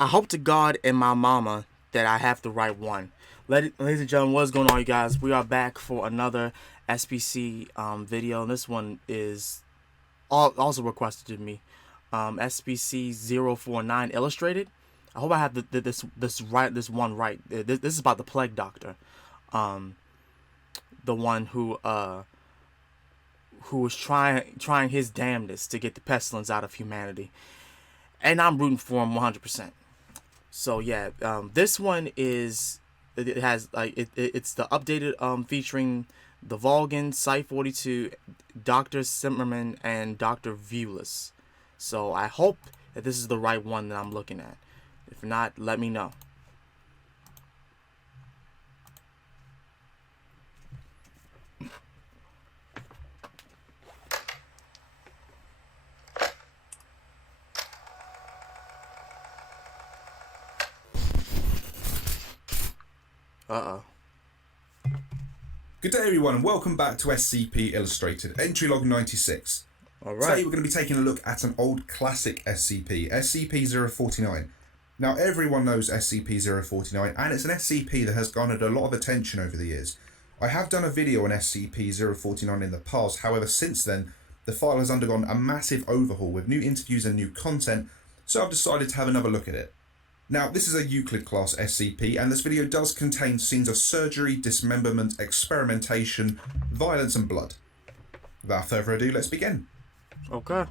I hope to God and my mama that I have the right one. Ladies and gentlemen, what's going on, you guys? We are back for another SPC video, and this one is also requested to me. SPC 049 Illustrated. I hope I have this one right. This is about the Plague Doctor, the one who was trying his damnedest to get the pestilence out of humanity, and I'm rooting for him 100%. So yeah, this one is it's the updated featuring the Volgan, Site 42, Dr. Zimmerman, and Dr. Viewless. So I hope that this is the right one that I'm looking at. If not, let me know. Uh-oh. Good day everyone and welcome back to SCP Illustrated, entry log 96. Alright. Today we're going to be taking a look at an old classic SCP, SCP-049. Now everyone knows SCP-049 and it's an SCP that has garnered a lot of attention over the years. I have done a video on SCP-049 in the past, however since then the file has undergone a massive overhaul with new interviews and new content, so I've decided to have another look at it. Now, this is a Euclid class SCP, and this video does contain scenes of surgery, dismemberment, experimentation, violence, and blood. Without further ado, let's begin. Okay.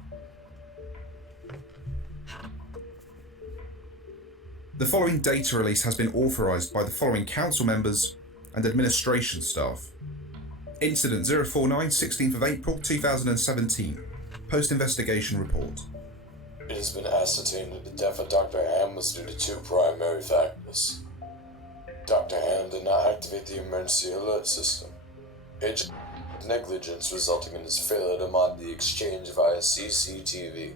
The following data release has been authorised by the following council members and administration staff. Incident 049, 16th of April 2017. Post-investigation report. It has been ascertained that the death of Dr. Ham was due to two primary factors. Dr. Ham did not activate the emergency alert system. Agent negligence resulting in his failure to monitor the exchange via CCTV.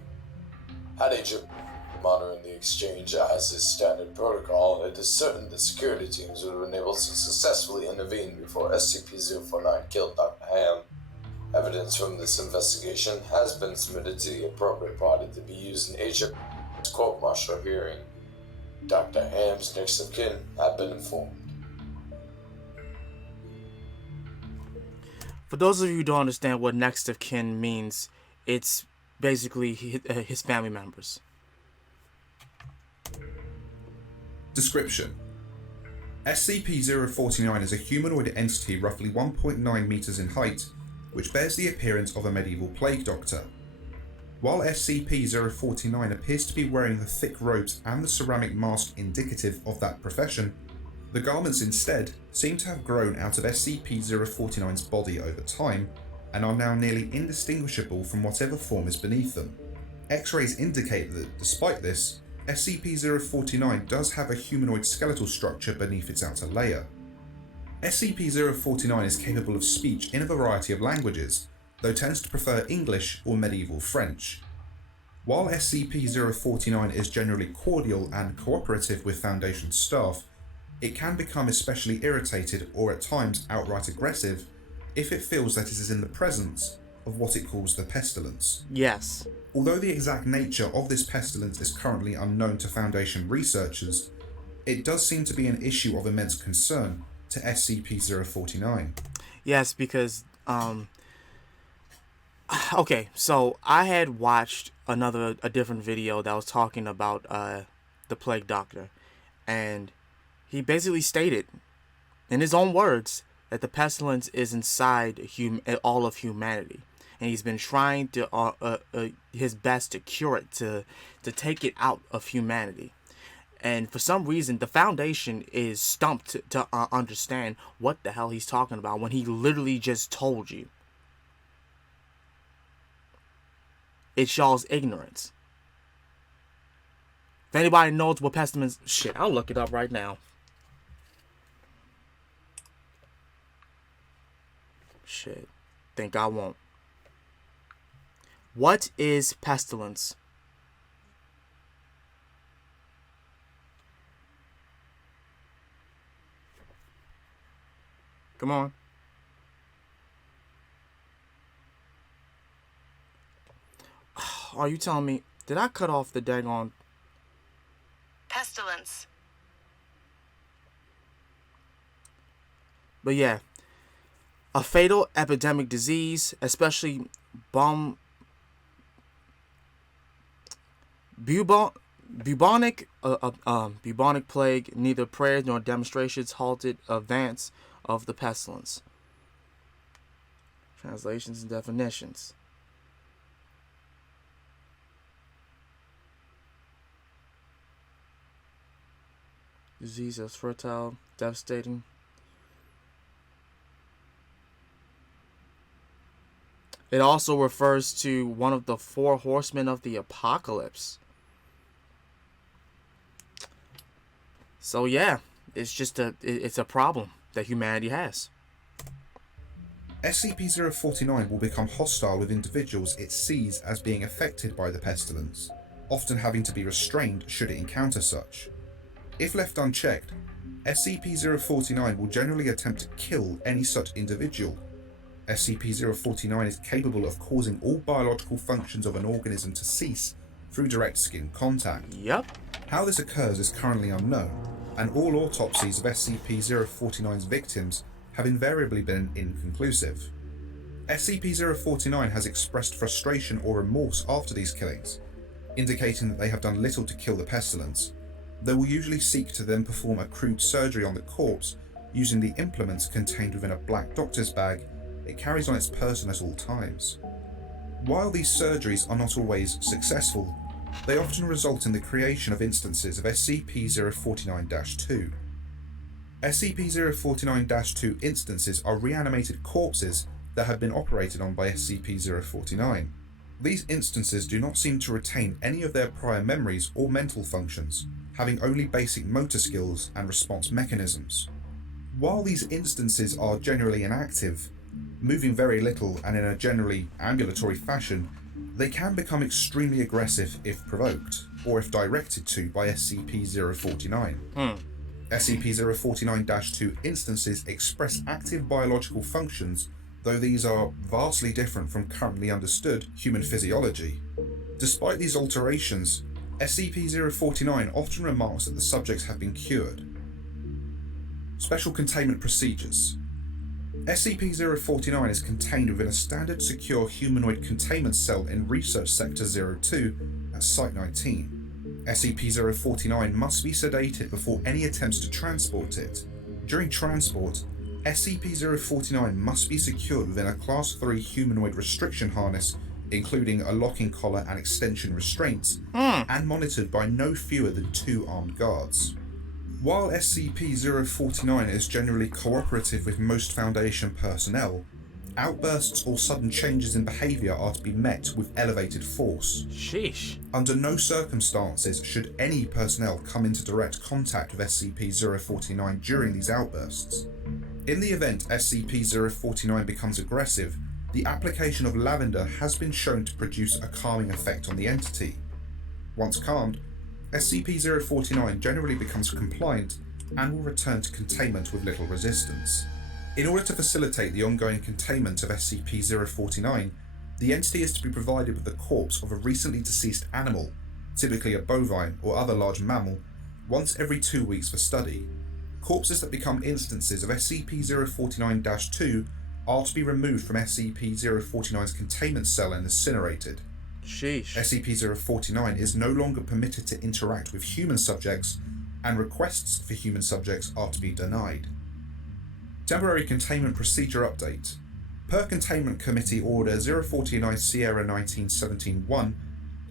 Had Agent monitoring the exchange as his standard protocol, it is certain that security teams would have been able to successfully intervene before SCP-049 killed Dr. Ham. Evidence from this investigation has been submitted to the appropriate party to be used in Asia's court-martial hearing. Dr. Ham's next of kin have been informed. For those of you who don't understand what next of kin means, it's basically his family members. Description. SCP-049 is a humanoid entity roughly 1.9 meters in height, which bears the appearance of a medieval plague doctor. While SCP-049 appears to be wearing the thick robes and the ceramic mask indicative of that profession, the garments instead seem to have grown out of SCP-049's body over time and are now nearly indistinguishable from whatever form is beneath them. X-rays indicate that despite this, SCP-049 does have a humanoid skeletal structure beneath its outer layer. SCP-049 is capable of speech in a variety of languages, though tends to prefer English or medieval French. While SCP-049 is generally cordial and cooperative with Foundation staff, it can become especially irritated or at times outright aggressive if it feels that it is in the presence of what it calls the pestilence. Yes. Although the exact nature of this pestilence is currently unknown to Foundation researchers, it does seem to be an issue of immense concern to SCP-049. Yes, because okay, so I had watched a different video that was talking about the Plague Doctor, and he basically stated in his own words that the pestilence is inside all of humanity, and he's been trying to his best to cure it, to take it out of humanity. And for some reason, the Foundation is stumped to understand what the hell he's talking about when he literally just told you. It shows ignorance. If anybody knows what pestilence... Shit, I'll look it up right now. Shit. Think I won't. What is pestilence? Come on. Are you telling me... Did I cut off the daggone... pestilence. But yeah, a fatal epidemic disease, especially bubonic plague, neither prayers nor demonstrations halted advance of the pestilence. Translations and definitions. Disease as fertile, devastating. It also refers to one of the four horsemen of the apocalypse. So yeah, it's a problem that humanity has. SCP-049 will become hostile with individuals it sees as being affected by the pestilence, often having to be restrained should it encounter such. If left unchecked, SCP-049 will generally attempt to kill any such individual. SCP-049 is capable of causing all biological functions of an organism to cease through direct skin contact. Yep. How this occurs is currently unknown, and all autopsies of SCP-049's victims have invariably been inconclusive. SCP-049 has expressed frustration or remorse after these killings, indicating that they have done little to kill the pestilence. They will usually seek to then perform a crude surgery on the corpse using the implements contained within a black doctor's bag it carries on its person at all times. While these surgeries are not always successful, they often result in the creation of instances of SCP-049-2. SCP-049-2 instances are reanimated corpses that have been operated on by SCP-049. These instances do not seem to retain any of their prior memories or mental functions, having only basic motor skills and response mechanisms. While these instances are generally inactive, moving very little and in a generally ambulatory fashion, they can become extremely aggressive if provoked, or if directed to by SCP-049. SCP-049-2 instances express active biological functions, though these are vastly different from currently understood human physiology. Despite these alterations, SCP-049 often remarks that the subjects have been cured. Special Containment Procedures. SCP-049 is contained within a standard secure humanoid containment cell in Research Sector 02 at Site-19. SCP-049 must be sedated before any attempts to transport it. During transport, SCP-049 must be secured within a Class 3 humanoid restriction harness, including a locking collar and extension restraints, and monitored by no fewer than 2 armed guards. While SCP-049 is generally cooperative with most Foundation personnel, outbursts or sudden changes in behaviour are to be met with elevated force. Sheesh. Under no circumstances should any personnel come into direct contact with SCP-049 during these outbursts. In the event SCP-049 becomes aggressive, the application of lavender has been shown to produce a calming effect on the entity. Once calmed, SCP-049 generally becomes compliant and will return to containment with little resistance. In order to facilitate the ongoing containment of SCP-049, the entity is to be provided with the corpse of a recently deceased animal, typically a bovine or other large mammal, once every 2 weeks for study. Corpses that become instances of SCP-049-2 are to be removed from SCP-049's containment cell and incinerated. Sheesh. SCP-049 is no longer permitted to interact with human subjects, and requests for human subjects are to be denied. Temporary Containment Procedure Update. Per Containment Committee Order 049 Sierra 1917-1,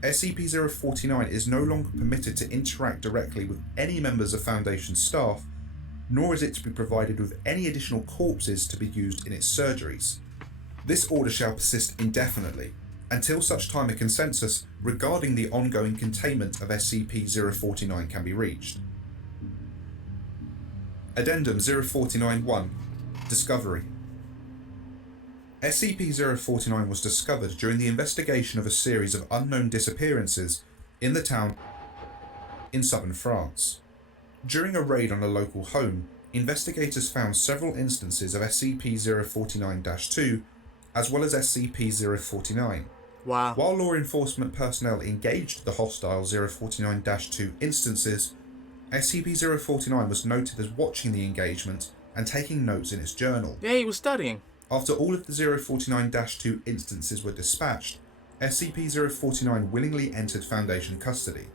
SCP-049 is no longer permitted to interact directly with any members of Foundation staff, nor is it to be provided with any additional corpses to be used in its surgeries. This order shall persist indefinitely, until such time a consensus regarding the ongoing containment of SCP-049 can be reached. Addendum 049-1 Discovery. SCP-049 was discovered during the investigation of a series of unknown disappearances in the town in southern France. During a raid on a local home, investigators found several instances of SCP-049-2 as well as SCP-049. Wow. While law enforcement personnel engaged the hostile 049-2 instances, SCP-049 was noted as watching the engagement and taking notes in its journal. Yeah, he was studying. After all of the 049-2 instances were dispatched, SCP-049 willingly entered Foundation custody.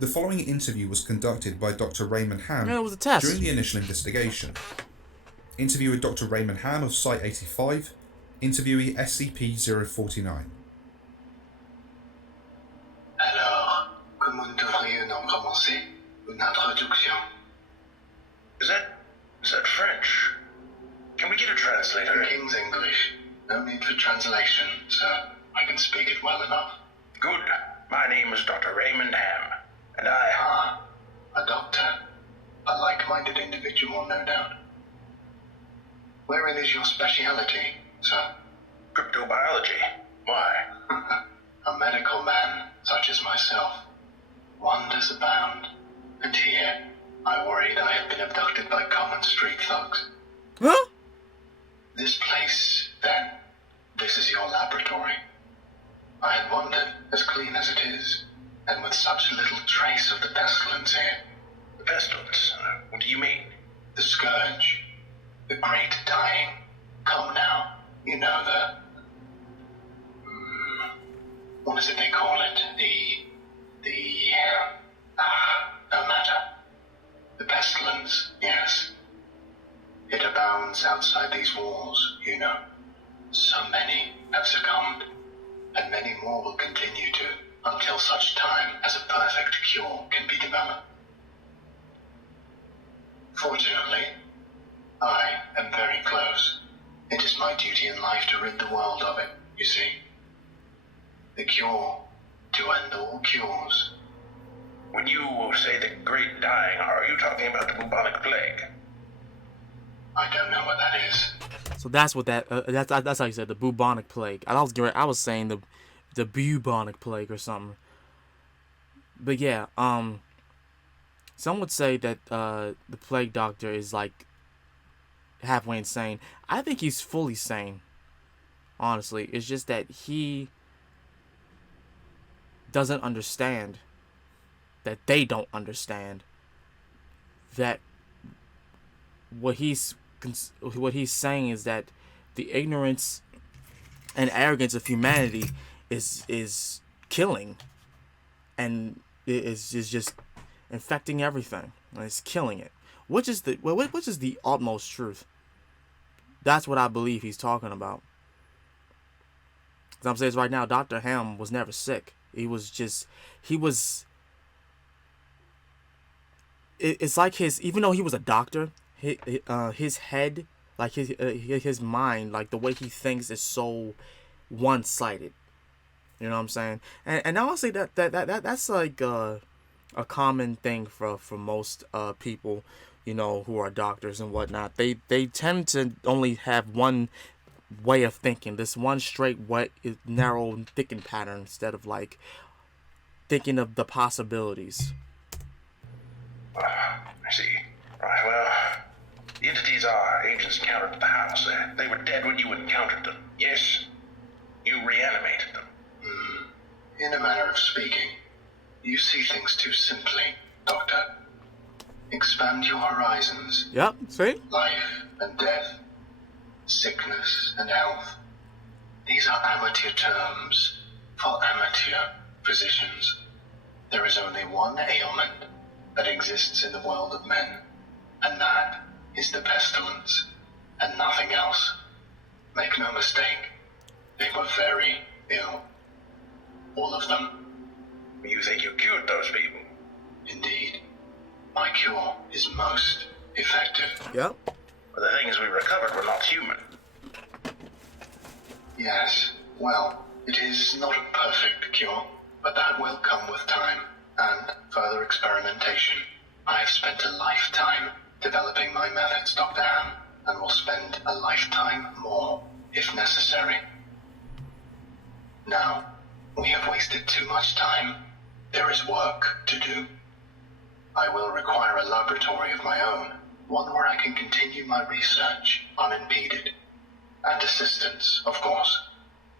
The following interview was conducted by Dr. Raymond Ham Yeah, it was a test. during the initial investigation. Interview with Dr. Raymond Ham of Site-85, interviewee SCP-049. Alors, comment devrions-nous commencer une introduction? Is that French? Can we get a translator? The King's English. No need for translation, sir. I can speak it well enough. Good. My name is Dr. Raymond Ham, and I... Ah, a doctor. A like-minded individual, no doubt. Wherein is your speciality, sir? Cryptobiology. Why? A medical man, such as myself. Wonders abound. And here, I worried I had been abducted by common street thugs. Huh? This place, then, this is your laboratory. I had wondered, as clean as it is, and with such little trace of the pestilence here. The pestilence? What do you mean? The scourge. The great dying. Come now. You know the... what is it they call it? No matter. The pestilence, yes. It abounds outside these walls, you know. So many have succumbed, and many more will continue to, until such time as a perfect cure can be developed. Fortunately, I am very close. It is my duty in life to rid the world of it, you see. The cure to end all cures. When you say the great dying, are you talking about the bubonic plague? I don't know what that is. So that's what that's how you said, the bubonic plague. I was saying the bubonic plague or something. But yeah, some would say that the plague doctor is like halfway insane. I think he's fully sane. Honestly, it's just that he doesn't understand that they don't understand that what he's saying is that the ignorance and arrogance of humanity is killing, and is just infecting everything, and it's killing it, which is the utmost truth. That's what I believe he's talking about. As I'm saying right now, Dr. Ham was never sick. It's like even though he was a doctor, his head, like his mind, like the way he thinks is so one-sided. You know what I'm saying? And I would say that's like a common thing for most people, you know, who are doctors and whatnot. They tend to only have one way of thinking, this one straight, narrow thinking pattern, instead of like thinking of the possibilities. I see. Right, well, the entities our agents encountered at the house, they were dead when you encountered them, yes? You reanimated them. In a manner of speaking, you see things too simply, Doctor. Expand your horizons. Yep, see? Life and death, sickness and health. These are amateur terms for amateur physicians. There is only one ailment that exists in the world of men, and that is the pestilence, and nothing else. Make no mistake, they were very ill. All of them. You think you cured those people? Indeed. My cure is most effective. Yep. But the things we recovered were not human. Yes, well, it is not a perfect cure, but that will come with time and further experimentation. I have spent a lifetime developing my methods, Dr. Ham, and will spend a lifetime more if necessary. Now, we have wasted too much time. There is work to do. I will require a laboratory of my own, one where I can continue my research unimpeded. And assistance, of course,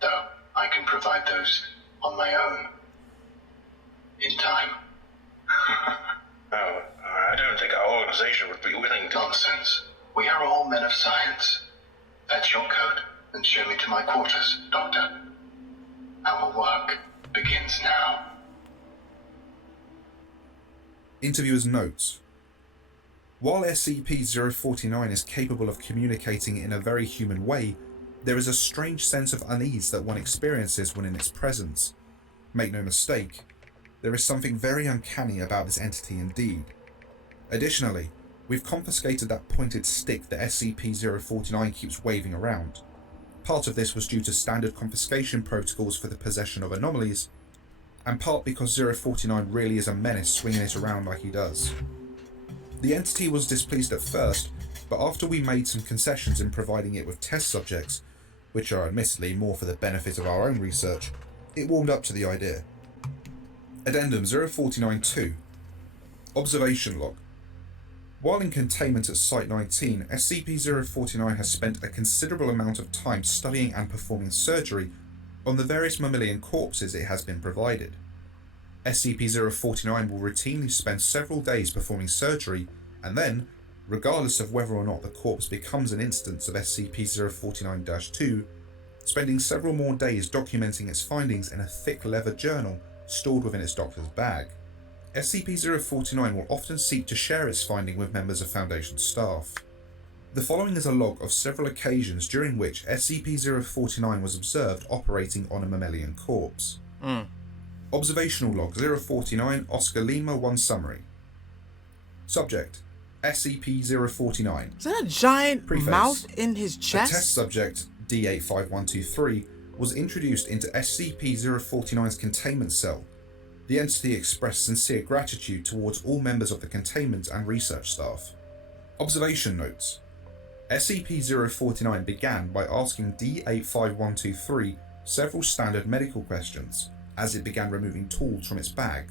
though I can provide those on my own. In time. Oh, everything. Nonsense. We are all men of science. Fetch your coat and show me to my quarters, Doctor. Our work begins now. Interviewer's notes. While SCP-049 is capable of communicating in a very human way, there is a strange sense of unease that one experiences when in its presence. Make no mistake, there is something very uncanny about this entity indeed. Additionally, we've confiscated that pointed stick that SCP-049 keeps waving around. Part of this was due to standard confiscation protocols for the possession of anomalies, and part because 049 really is a menace swinging it around like he does. The entity was displeased at first, but after we made some concessions in providing it with test subjects, which are admittedly more for the benefit of our own research, it warmed up to the idea. Addendum 049-2. Observation Log. While in containment at Site-19, SCP-049 has spent a considerable amount of time studying and performing surgery on the various mammalian corpses it has been provided. SCP-049 will routinely spend several days performing surgery, and then, regardless of whether or not the corpse becomes an instance of SCP-049-2, spending several more days documenting its findings in a thick leather journal stored within its doctor's bag. SCP-049 will often seek to share its finding with members of Foundation staff. The following is a log of several occasions during which SCP-049 was observed operating on a mammalian corpse. Observational Log 049 Oscar Lima 1 Summary. Subject SCP-049. Is that a giant Preface. mouth in his A chest? test subject D85123 was introduced into SCP-049's containment cell. The entity expressed sincere gratitude towards all members of the containment and research staff. Observation Notes. SCP-049 began by asking D85123 several standard medical questions as it began removing tools from its bag.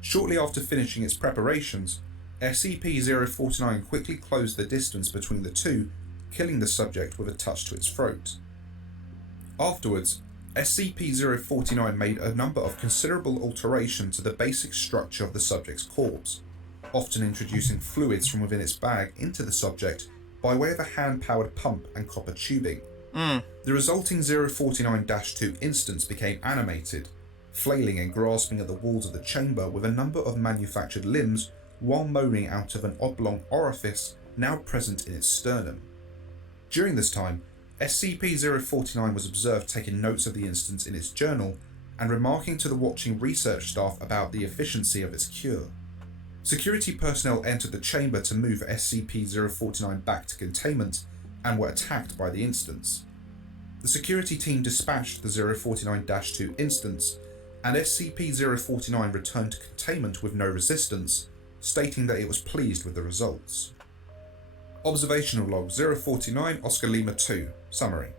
Shortly after finishing its preparations, SCP-049 quickly closed the distance between the two, killing the subject with a touch to its throat. Afterwards, SCP-049 made a number of considerable alterations to the basic structure of the subject's corpse, often introducing fluids from within its bag into the subject by way of a hand-powered pump and copper tubing. The resulting 049-2 instance became animated, flailing and grasping at the walls of the chamber with a number of manufactured limbs while moaning out of an oblong orifice now present in its sternum. During this time, SCP-049 was observed taking notes of the instance in its journal and remarking to the watching research staff about the efficiency of its cure. Security personnel entered the chamber to move SCP-049 back to containment and were attacked by the instance. The security team dispatched the 049-2 instance, and SCP-049 returned to containment with no resistance, stating that it was pleased with the results. Observational Log 049 Oscar Lima 2 Summary.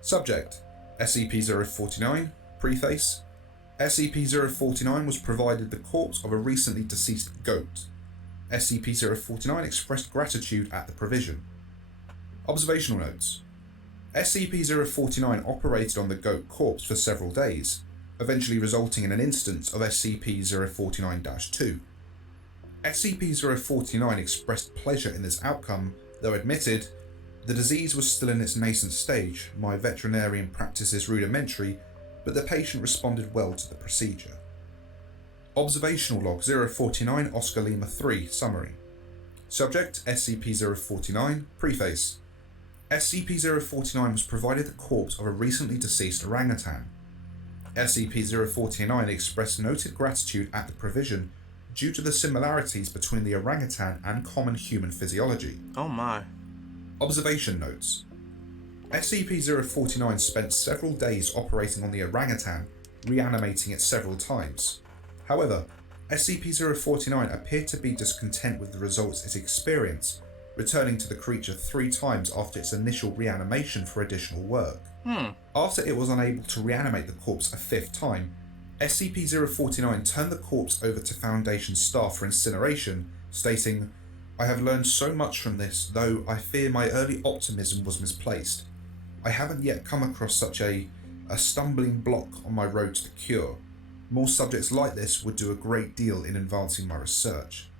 Subject SCP-049 Preface. SCP-049 was provided the corpse of a recently deceased goat. SCP-049 expressed gratitude at the provision. Observational Notes. SCP-049 operated on the goat corpse for several days, eventually resulting in an instance of SCP-049-2. SCP-049 expressed pleasure in this outcome, though admitted, the disease was still in its nascent stage, my veterinarian practice is rudimentary, but the patient responded well to the procedure. Observational Log 049 Oscar Lima 3 Summary. Subject SCP-049 Preface. SCP-049 was provided the corpse of a recently deceased orangutan. SCP-049 expressed noted gratitude at the provision due to the similarities between the orangutan and common human physiology. Oh my. Observation Notes. SCP-049 spent several days operating on the orangutan, reanimating it several times. However, SCP-049 appeared to be discontent with the results it experienced, returning to the creature 3 times after its initial reanimation for additional work. After it was unable to reanimate the corpse a 5th time, SCP-049 turned the corpse over to Foundation staff for incineration, stating, "I have learned so much from this, though I fear my early optimism was misplaced. I haven't yet come across such a stumbling block on my road to the cure. More subjects like this would do a great deal in advancing my research."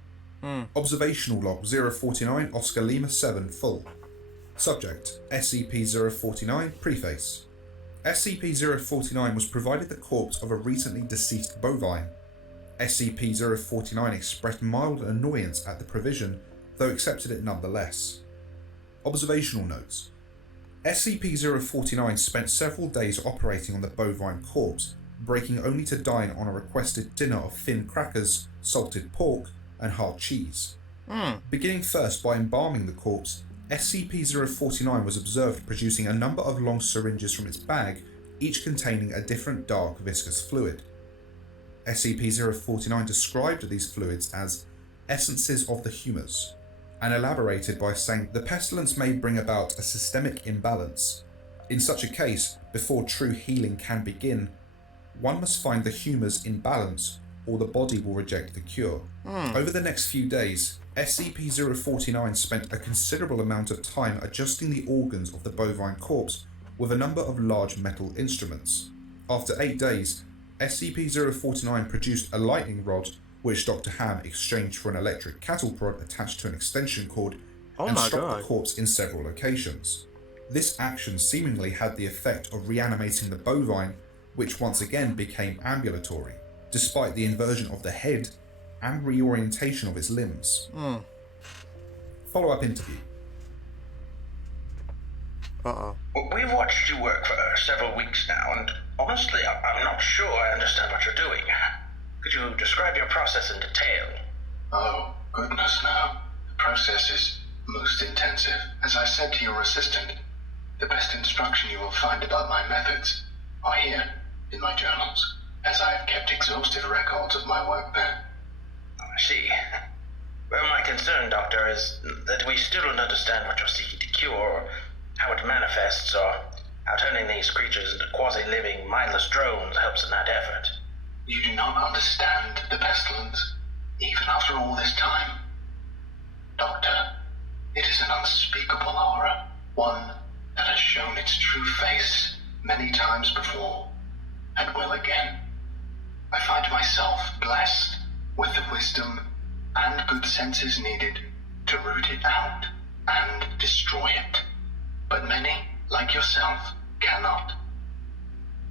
Observational log 049 Oscar Lima 7 full. Subject SCP-049 Preface. SCP-049 was provided the corpse of a recently deceased bovine. SCP-049 expressed mild annoyance at the provision, though accepted it nonetheless. Observational notes. SCP-049 spent several days operating on the bovine corpse, breaking only to dine on a requested dinner of thin crackers, salted pork, and hard cheese. Beginning first by embalming the corpse, SCP-049 was observed producing a number of long syringes from its bag, each containing a different dark viscous fluid. SCP-049 described these fluids as essences of the humours, and elaborated by saying the pestilence may bring about a systemic imbalance. In such a case, before true healing can begin, one must find the humours in balance, or the body will reject the cure. Over the next few days, SCP-049 spent a considerable amount of time adjusting the organs of the bovine corpse with a number of large metal instruments. After 8 days, SCP-049 produced a lightning rod, which Dr. Ham exchanged for an electric cattle prod attached to an extension cord, and struck the corpse in several locations. This action seemingly had the effect of reanimating the bovine, which once again became ambulatory, despite the inversion of the head and reorientation of its limbs. Follow-up interview. We've watched you work for several weeks now, and honestly, I'm not sure I understand what you're doing. Could you describe your process in detail? Oh, goodness no. The process is most intensive. As I said to your assistant, the best instruction you will find about my methods are here in my journals, as I have kept exhaustive records of my work there. I see. Well, my concern, Doctor, is that we still don't understand what you're seeking to cure, or how it manifests, or how turning these creatures into quasi-living, mindless drones helps in that effort. You do not understand the pestilence, even after all this time. Doctor, it is an unspeakable horror, one that has shown its true face many times before, and will again. I find myself blessed with the wisdom and good senses needed to root it out and destroy it. But many, like yourself, cannot.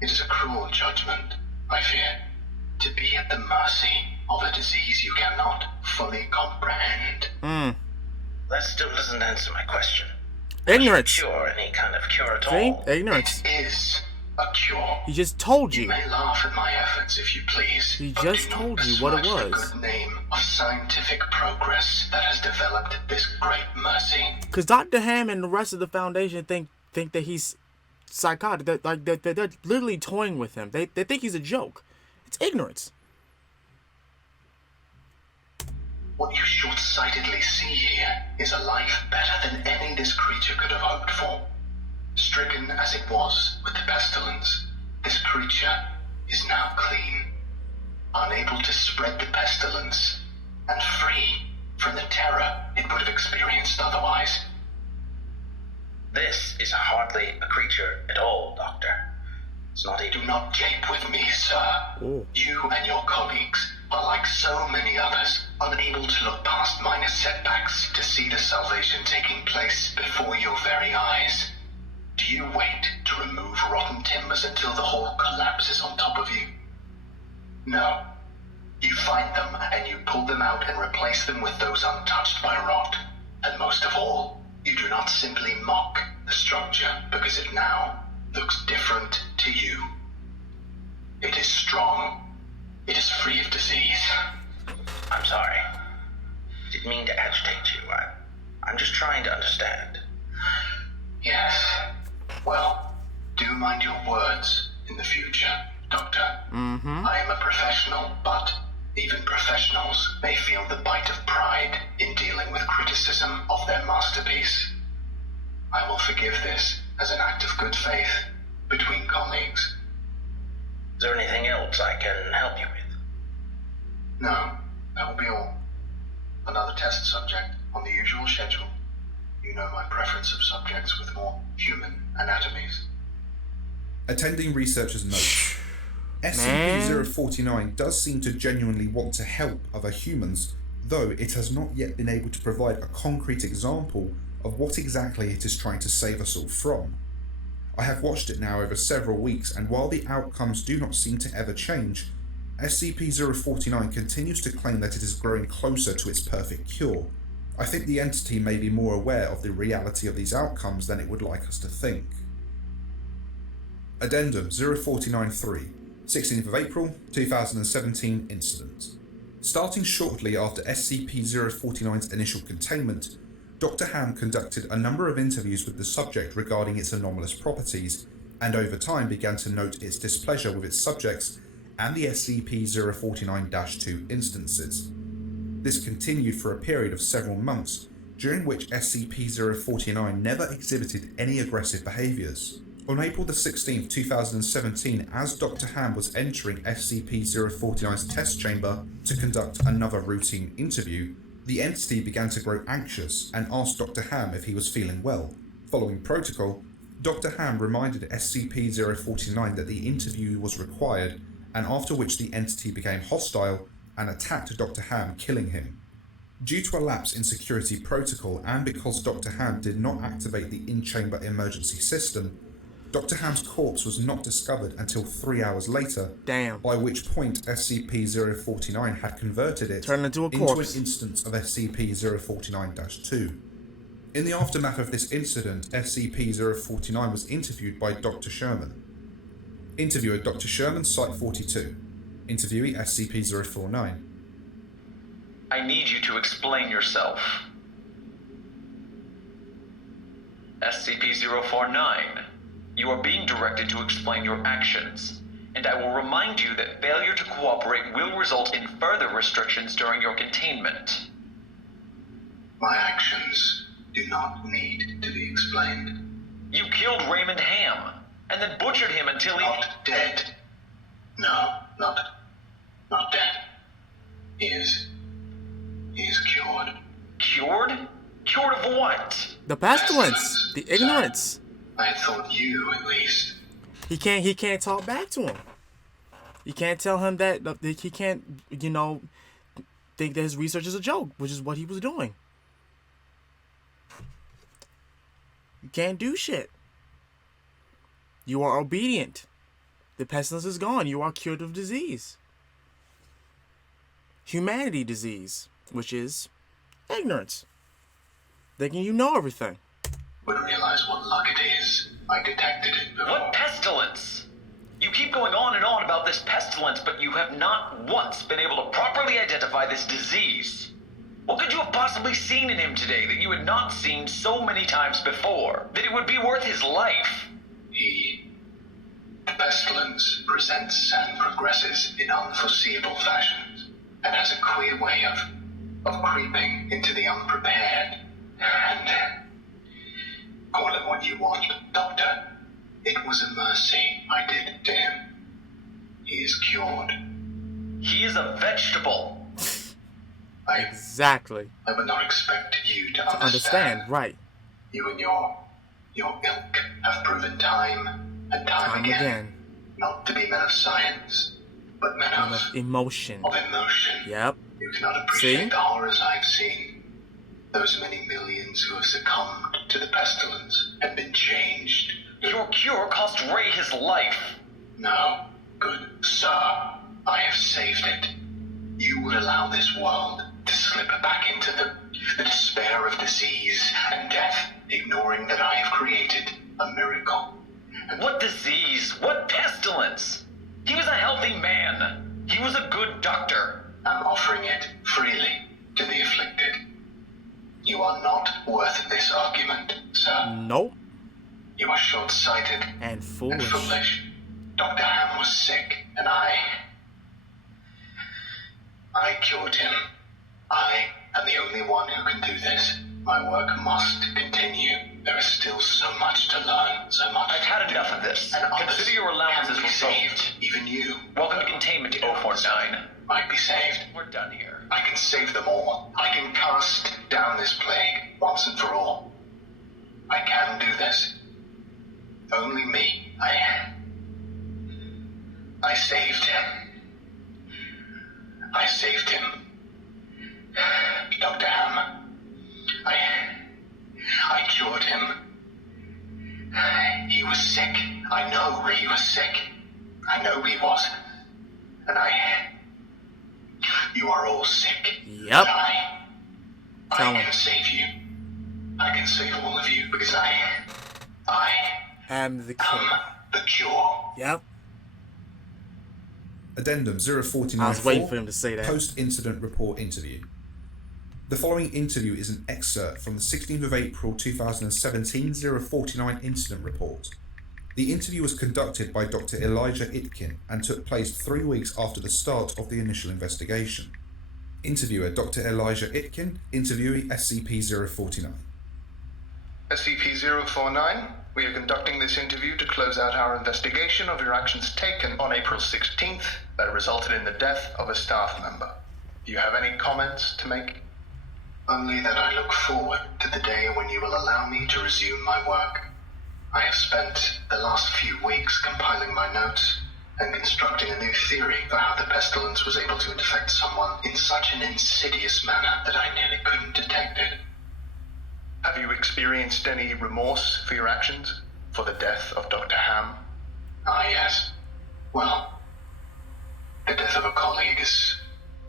It is a cruel judgment, I fear, to be at the mercy of a disease you cannot fully comprehend. That still doesn't answer my question. Ignorance. Cure any kind of cure at See? all? Ignorance. It is a cure. He just told You you. may laugh at my efforts if you please. He but just do not told you what it besmirch was. the good name of scientific progress that has developed this great mercy. Because Dr. Ham and the rest of the Foundation think that he's psychotic. They're literally toying with him. They think he's a joke. It's ignorance. What you short-sightedly see here is a life better than any this creature could have hoped for. Stricken as it was with the pestilence, this creature is now clean, unable to spread the pestilence, and free from the terror it would have experienced otherwise. This is hardly a creature at all, Doctor. It's not even... Do not jape with me, sir. Oh. You and your colleagues are like so many others, unable to look past minor setbacks to see the salvation taking place before your very eyes. Do you wait to remove rotten timbers until the whole collapses on top of you? No. You find them and you pull them out and replace them with those untouched by rot. And most of all, you do not simply mock the structure because it now looks different to you. It is strong. It is free of disease. I'm sorry. Didn't mean to agitate you. I'm just trying to understand. Yes. Well, do mind your words in the future, Doctor. I am a professional, but even professionals may feel the bite of pride in dealing with criticism of their masterpiece. I will forgive this as an act of good faith between colleagues. Is there anything else I can help you with? No, that will be all. Another test subject on the usual schedule. You know my preference of subjects with more human anatomies. Attending researchers note. SCP-049 does seem to genuinely want to help other humans, though it has not yet been able to provide a concrete example of what exactly it is trying to save us all from. I have watched it now over several weeks, and while the outcomes do not seem to ever change, SCP-049 continues to claim that it is growing closer to its perfect cure. I think the entity may be more aware of the reality of these outcomes than it would like us to think. Addendum 049-3, 16th of April 2017 incident. Starting shortly after SCP-049's initial containment, Dr. Ham conducted a number of interviews with the subject regarding its anomalous properties, and over time began to note its displeasure with its subjects and the SCP-049-2 instances. This continued for a period of several months, during which SCP-049 never exhibited any aggressive behaviours. On April 16, 2017, as Dr. Ham was entering SCP-049's test chamber to conduct another routine interview, the entity began to grow anxious and asked Dr. Ham if he was feeling well. Following protocol, Dr. Ham reminded SCP-049 that the interview was required, and after which the entity became hostile and attacked Dr. Ham, killing him. Due to a lapse in security protocol and because Dr. Ham did not activate the in-chamber emergency system, Dr. Ham's corpse was not discovered until 3 hours later, Damn. by which point SCP-049 had converted it Turned into a an corpse. instance of SCP-049-2. In the aftermath of this incident, SCP-049 was interviewed by Dr. Sherman. Interviewer Dr. Sherman, Site 42. Interviewee SCP-049. I need you to explain yourself. SCP-049, you are being directed to explain your actions, and I will remind you that failure to cooperate will result in further restrictions during your containment. My actions do not need to be explained. You killed Raymond Ham, and then butchered him until he... Not dead. No, not dead. He is cured. Cured? Cured of what? The pestilence, the ignorance. I had thought you, at least. He can't talk back to him. You can't tell him that he can't, think that his research is a joke, which is what he was doing. You can't do shit. You are obedient. The pestilence is gone. You are cured of disease. Humanity disease, which is ignorance. Thinking you know everything. Would realize what luck it is. I detected it before. What pestilence? You keep going on and on about this pestilence, but you have not once been able to properly identify this disease. What could you have possibly seen in him today that you had not seen so many times before, that it would be worth his life? The pestilence presents and progresses in unforeseeable fashions, and has a queer way of creeping into the unprepared. And call it what you want, Doctor. It was a mercy I did to him. He is cured. He is a vegetable. Exactly. I would not expect you to Understand, right. You and your ilk have proven time and time again not to be men of science, but men of emotion. Of emotion. Yep. You cannot appreciate the horrors I've seen. Those many millions who have succumbed to the pestilence and been changed. Your cure cost Ray his life. No, good sir. I have saved it. You would allow this world to slip back into the despair of disease and death, ignoring that I have created a miracle. What disease? What pestilence? He was a healthy man. He was a good doctor. I'm offering it freely to the afflicted. You are not worth this argument, sir. Nope. You are short-sighted and foolish. Dr. Ham was sick, and I cured him. I am the only one who can do this. My work must continue. There is still so much to learn, so much. I've had enough of this. And consider your allowances revoked. Even you. Welcome to containment, 049. Might be saved. We're done here. I can save them all. I can cast down this plague once and for all. I can do this. Only me. I saved him. I saved him. I know Ryo was sick. I know he was. And you are all sick. Yep. But I Tell him. can save you. I can save all of you because I am the cure. am the cure. Yep. Addendum I was 0494, waiting for him to say that. Post-incident report interview. The following interview is an excerpt from the 16th of April 2017 049 incident report. The interview was conducted by Dr. Elijah Itkin and took place 3 weeks after the start of the initial investigation. Interviewer Dr. Elijah Itkin, interviewee SCP-049. SCP-049, we are conducting this interview to close out our investigation of your actions taken on April 16th that resulted in the death of a staff member. Do you have any comments to make? Only that I look forward to the day when you will allow me to resume my work. I have spent the last few weeks compiling my notes and constructing a new theory for how the pestilence was able to infect someone in such an insidious manner that I nearly couldn't detect it. Have you experienced any remorse for your actions? For the death of Dr. Ham? Ah, yes. Well, the death of a colleague is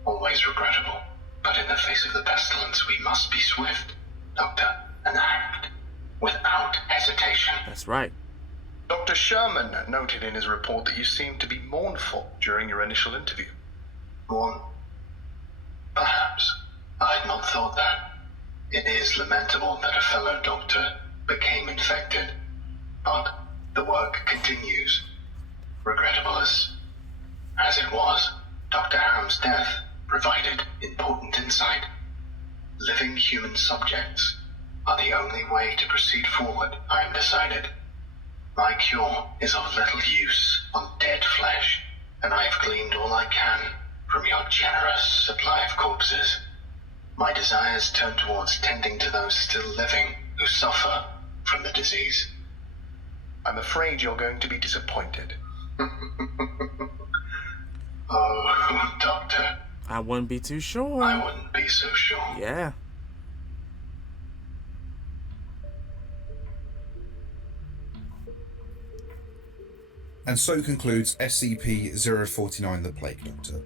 always regrettable, but in the face of the pestilence, we must be swift, Doctor, and act without hesitation. That's right. Dr. Sherman noted in his report that you seemed to be mournful during your initial interview. Mourn? Perhaps. I had not thought that. It is lamentable that a fellow doctor became infected, but the work continues. Regrettable as it was, Dr. Ham's death provided important insight. Living human subjects are the only way to proceed forward, I am decided. My cure is of little use on dead flesh, and I have gleaned all I can from your generous supply of corpses. My desires turn towards tending to those still living who suffer from the disease. I'm afraid you're going to be disappointed. Oh, Doctor, I wouldn't be too sure. I wouldn't be so sure. Yeah. And so concludes SCP-049, the Plague Doctor.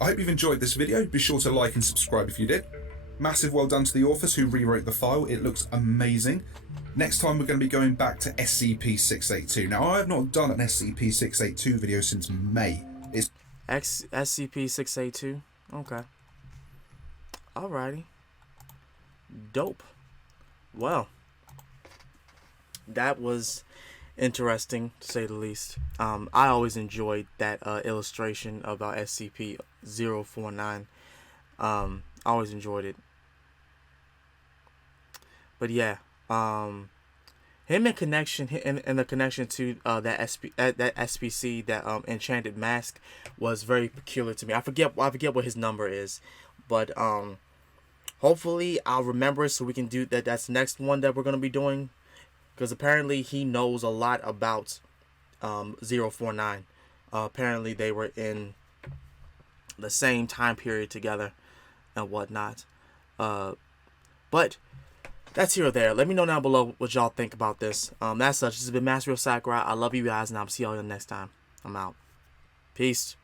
I hope you've enjoyed this video. Be sure to like and subscribe if you did. Massive well done to the authors who rewrote the file. It looks amazing. Next time we're going to be going back to SCP-682. Now, I have not done an SCP-682 video since May. It's SCP-682. Okay. Alrighty. Dope. Well, that was interesting, to say the least. I always enjoyed that illustration about SCP-049. I always enjoyed it. But yeah, him in connection, in the connection to that SPC, that enchanted mask, was very peculiar to me. I forget what his number is, but hopefully I'll remember it so we can do that. That's the next one that we're gonna be doing, because apparently he knows a lot about 049. Apparently they were in the same time period together and whatnot. But that's here or there. Let me know down below what y'all think about this. That's such. This has been Master Ryo Sakurai. I love you guys, and I'll see y'all next time. I'm out. Peace.